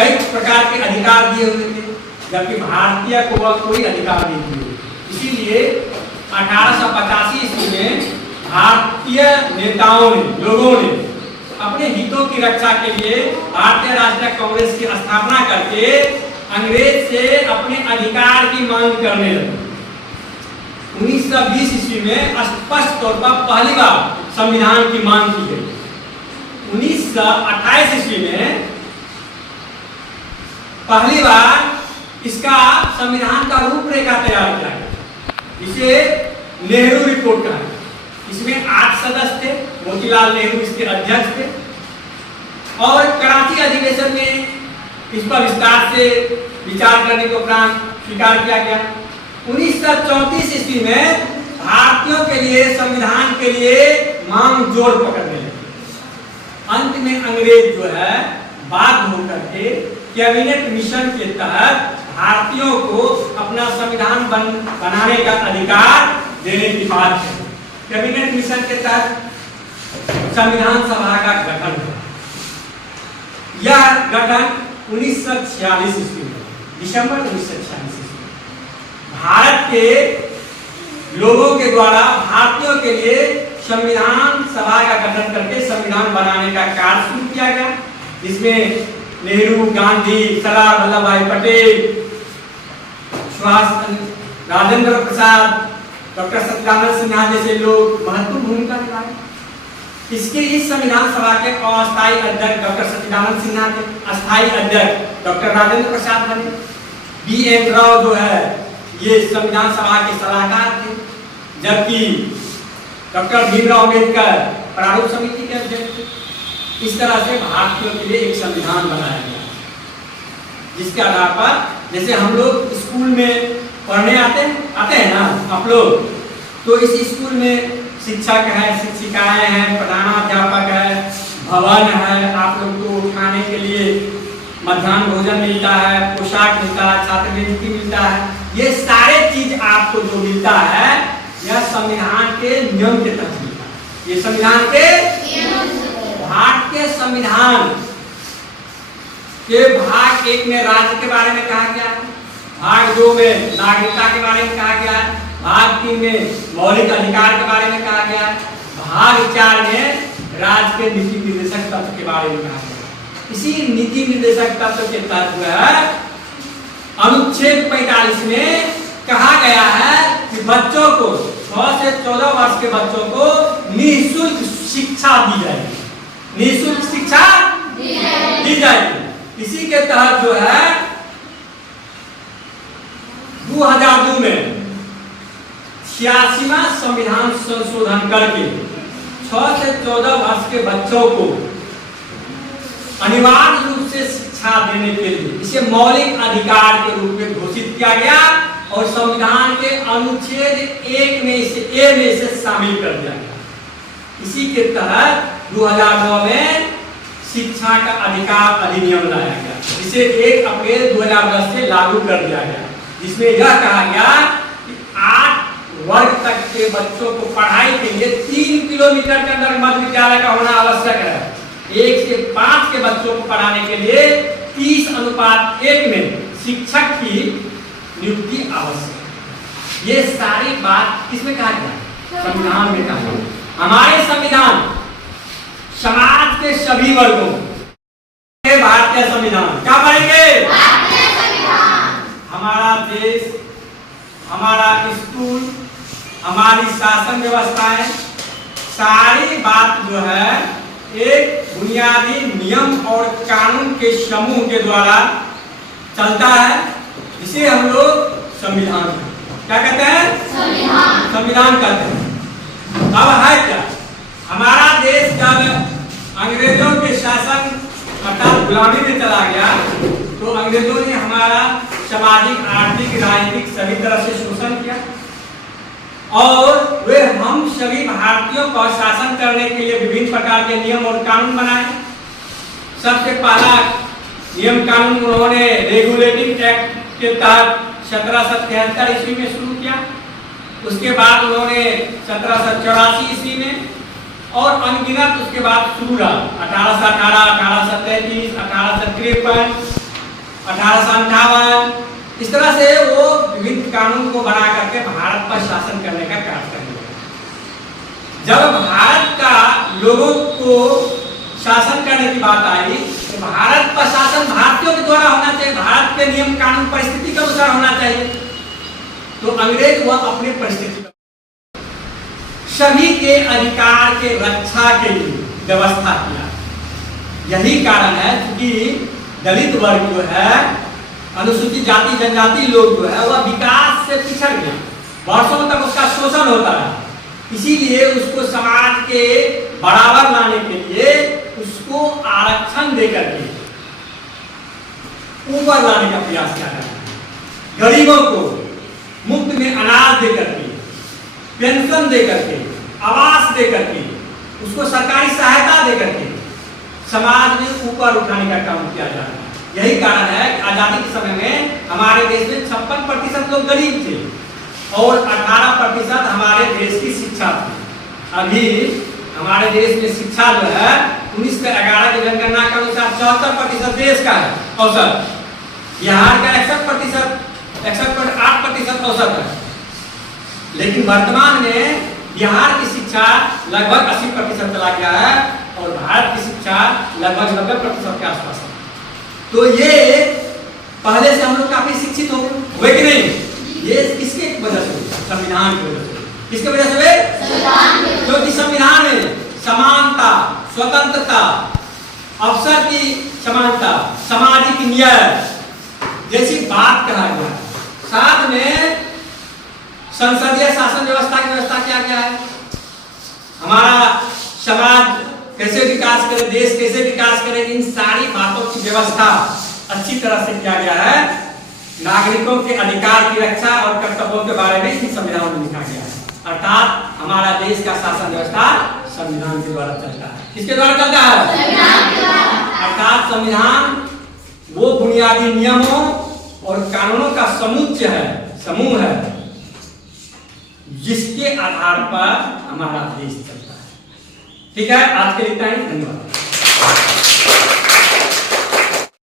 कई प्रकार के अधिकार दिए हुए थे, जबकि भारतीय को वह कोई अधिकार नहीं दिए। इसीलिए 1885 ईस्वी में भारतीय नेताओं ने, लोगों ने अपने हितों की रक्षा के लिए भारतीय राष्ट्रीय कांग्रेस की स्थापना करके अंग्रेज से अपने अधिकार की मांग करने लगे। 1920 ईस्वी में स्पष्ट तौर पर पहली बार संविधान की मांग की गई। 1928 ईस्वी में पहली बार इसका संविधान का रूपरेखा तैयार किया गया, इसे नेहरू रिपोर्ट कहा गया। इसमें 8 सदस्य थे, मोतीलाल नेहरू इसके अध्यक्ष थे, और कराची अधिवेशन में इस पर विस्तार से विचार करने को उपरांत स्वीकार किया गया। 1934 ईस्वी में भारतीयों के लिए संविधान के लिए मांग जोर पकड़ने लगी। अंत में अंग्रेज जो है बाध्य होकर के कैबिनेट मिशन के तहत भारतीयों को अपना संविधान बनाने का अधिकार देने की बात है। कैबिनेट मिशन के तहत संविधान सभा का गठन हुआ। यह गठन 1946 ईस्वी में, दिसंबर 1946 ईस्वी में भारत के लोगों के द्वारा भारतीयों के लिए संविधान सभा का गठन करके संविधान बनाने का कार्य शुरू किया गया, जिसमें नेहरू, गांधी, सरदार वल्लभ भाई पटेल, सुभाष, राजेंद्र प्रसाद, डॉक्टर सत्यानंद सिन्हा जैसे लोग महत्वपूर्ण भूमिका निभाए। इस संविधान सभा के अस्थायी अध्यक्ष डॉक्टर सत्यानंद सिन्हा थे, अस्थायी अध्यक्ष डॉक्टर राजेंद्र प्रसाद बने। B.N. राव जो है ये संविधान सभा के सलाहकार थे, जबकि डॉक्टर भीमराव अम्बेडकर प्रारूप समिति के अध्यक्ष थे। इस तरह से भारतीयों के लिए एक संविधान बनाया गया, जिसके आधार पर जैसे हम लोग स्कूल में पढ़ने आते हैं ना आप लोग, तो इस स्कूल में शिक्षक है, शिक्षिकाएं हैं, प्रधानाध्यापक है, भवन है, आप लोग को खाने के लिए मध्याह्न भोजन मिलता है, पोशाक मिलता है, छात्रवृत्ति मिलता है। ये सारे चीज आपको जो मिलता है यह संविधान के नियम के तहत मिलता है। ये संविधान के भारतीय संविधान के भाग 1 में राज्य के बारे में कहा गया है, भाग 2 में नागरिकता के बारे में कहा गया है, भाग 3 में मौलिक अधिकार के बारे में कहा गया है, भाग 4 में राज्य के नीति निर्देशक तत्व के बारे में कहा गया है। इसी नीति निर्देशक तत्व के तहत जो है अनुच्छेद 45 में कहा गया है कि बच्चों को 6 से 14 वर्ष के बच्चों को निःशुल्क शिक्षा दी जाएगी, निःशुल्क शिक्षा दी जाएगी। इसी के तहत जो है 2002 में 86वां संविधान संशोधन करके 6 से 14 वर्ष के बच्चों को अनिवार्य रूप से शिक्षा देने के लिए इसे मौलिक अधिकार के रूप में घोषित किया गया और संविधान के अनुच्छेद 1 में इसे शामिल कर दिया गया। इसी के तहत 2009 में शिक्षा का अधिकार अधिनियम लाया गया, जिसे 1 अप्रैल 2010 से लागू कर दिया गया, जिसमें यह कहा गया कि 8 वर्ग तक के बच्चों को पढ़ाई के लिए 3 किलोमीटर के अंदर मध्य विद्यालय का होना आवश्यक है। 1 से 5 के बच्चों को पढ़ाने के लिए 30:1 में शिक्षक की नियुक्ति आवश्यक है। ये सारी बात किसमें कहा गया? संविधान में कहा गया। हमारे संविधान समाज के सभी वर्गों भारतीय संविधान क्या पाएंगे? हमारा देश, हमारा स्कूल, हमारी शासन व्यवस्थाएं, सारी बात जो है एक बुनियादी नियम और कानून के समूह के द्वारा चलता है, जिसे हम लोग संविधान क्या कहते हैं? संविधान कहते हैं। अब है क्या? हमारा देश जब अंग्रेजों के शासन अर्थात गुलामी में चला गया तो अंग्रेजों ने हमारा सामाजिक, आर्थिक, राजनीतिक सभी तरह से शोषण किया और वे हम सभी भारतीयों का शासन करने के लिए विभिन्न प्रकार के नियम और कानून बनाए। सबसे पहला नियम कानून उन्होंने रेगुलेटिंग एक्ट के तहत 1773 ईस्वी में शुरू किया। उसके बाद उन्होंने 1784 ईस्वी में और अनगिनत उसके बाद शुरू रहा 1818, 1833, 1853, 1858, इस तरह से वो विभिन्न कानून को बना करके भारत पर शासन करने का कार्य करने लगे। जब भारत का लोगों को शासन करने की बात आई तो भारत पर शासन भारतीयों के द्वारा होना चाहिए, भारत के नियम कानून परिस्थिति के अनुसार होना चाहिए। तो अंग्रेज वह अपनी परिस्थिति सभी के अधिकार के रक्षा के लिए व्यवस्था किया। यही कारण है कि दलित वर्ग जो है, अनुसूचित जाति जनजाति लोग जो है वह विकास से पिछड़ गया, वर्षों तक उसका शोषण होता रहा। इसीलिए उसको समाज के बराबर लाने के लिए उसको आरक्षण देकर के ऊपर लाने का प्रयास किया गया। गरीबों को मुफ्त में अनाज देकर के, पेंशन देकर के, आवास देकर के, उसको सरकारी सहायता देकर के समाज में ऊपर उठाने का काम किया जा रहा है। यही कारण है कि आजादी के समय में हमारे देश में 56% लोग गरीब थे और 18% हमारे देश की शिक्षा थी। अभी हमारे देश में शिक्षा जो है 1911 की जनगणना के अनुसार 74% देश का है औसत। बिहार का 61.8% औसत है, लेकिन वर्तमान में बिहार की शिक्षा लगभग 80% चला गया है और भारत की शिक्षा लगभग 90% के आसपास है। तो ये पहले से हम लोग काफी शिक्षित हो गए कि नहीं? ये किसके वजह से? संविधान की वजह से। किसके वजह से हुए? क्योंकि संविधान में समानता, स्वतंत्रता, अवसर की समानता, सामाजिक न्याय जैसी बात कहा गया है। साथ में संसदीय शासन व्यवस्था की व्यवस्था क्या क्या है? हमारा समाज कैसे विकास करे, देश कैसे विकास करे, इन सारी बातों की व्यवस्था अच्छी तरह से किया गया है। नागरिकों के अधिकार की रक्षा और कर्तव्यों के बारे में इस संविधान में लिखा गया है। अर्थात हमारा देश का शासन व्यवस्था संविधान के द्वारा चलता है। किसके द्वारा चलता है? संविधान के द्वारा। अर्थात संविधान वो बुनियादी नियमों और कानूनों का समूह है जिसके आधार पर हमारा देश चलता है। ठीक है, आज के लिए इतना ही। धन्यवाद।